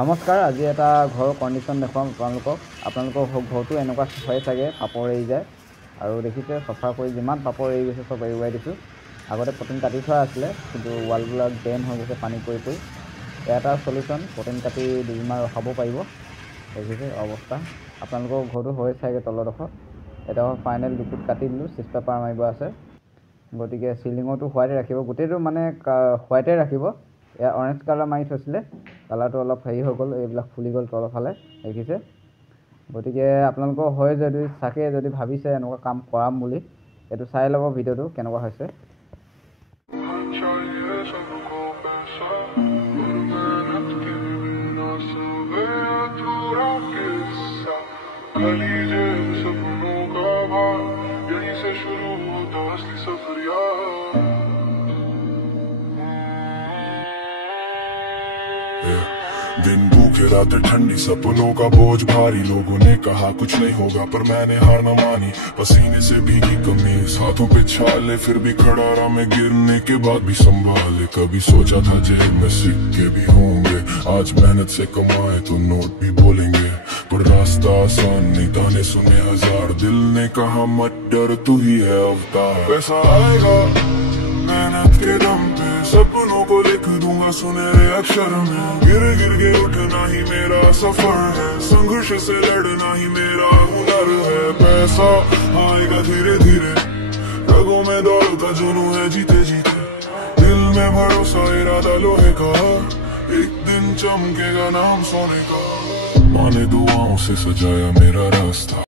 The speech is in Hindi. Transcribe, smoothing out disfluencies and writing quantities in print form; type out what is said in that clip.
নমস্কাৰ। আজি এটা ঘৰৰ কণ্ডিশ্যন দেখুৱাম আপোনালোকৰ ঘৰটো এনেকুৱা হয় চাগে, পাপৰ এৰি যায় আৰু দেখিছে চফা কৰি যিমান পাপৰ এৰি গৈছে চব এৰুৱাই দিছোঁ। আগতে পটিন কাটি থোৱা আছিলে, কিন্তু ৱালবিলাক ড্ৰেইন হৈ গৈছে পানী পৰি পৰি। এটা চলিউশ্যন, পটিন কাটি দুদিনমান ৰখাব পাৰিব। দেখিছে অৱস্থা, আপোনালোকৰ ঘৰটো হয় চাগে তলডোখৰ। এটা ফাইনেল লিকুইড কাটি দিলোঁ, চিজ পেপাৰ মাৰিব আছে। গতিকে চিলিঙতো হোৱাইটে ৰাখিব, গোটেইটো মানে হোৱাইটে ৰাখিব। এয়া অৰেঞ্জ কালাৰ মাৰি থৈছিলে, কালাৰটো অলপ হেৰি হৈ গ'ল, এইবিলাক ফুলি গ'ল তলৰ ফালে দেখিছে। গতিকে আপোনালোকৰ হয় যদি ভাবিছে এনেকুৱা কাম কৰাম বুলি, এইটো চাই ল'ব ভিডিঅ'টো কেনেকুৱা হৈছে। दिन भूखे रात ठंडी, सपनों का बोझ भारी। लोगों ने कहा कुछ नहीं होगा, पर मैंने हार न मानी। पसीने से भीगी कमीज, हाथों पे छाले, फिर भी खड़ा रहा मैं गिरने के बाद भी संभाले। कभी सोचा था जेल में सिक्के भी होंगे, आज मेहनत से कमाए तो नोट भी बोलेंगे। पर रास्ता आसान नहीं, ताने सुने हजार, दिल ने कहा मत डर तू ही है अवतार। पैसा आएगा मेहनत के दम पे, सपनों को लिख दूंगा सुनहरे अक्षर में। गिर गिर के उठना ही मेरा सफर है, संघर्ष से लड़ना ही मेरा हुनर है। पैसा आएगा धीरे धीरे, रगों में दौड़ता जुनून है जीते जीते। दिल में भरोसा इरादा लोहे का, एक दिन चमकेगा नाम सोने का। माँ ने दुआओं से सजाया मेरा रास्ता।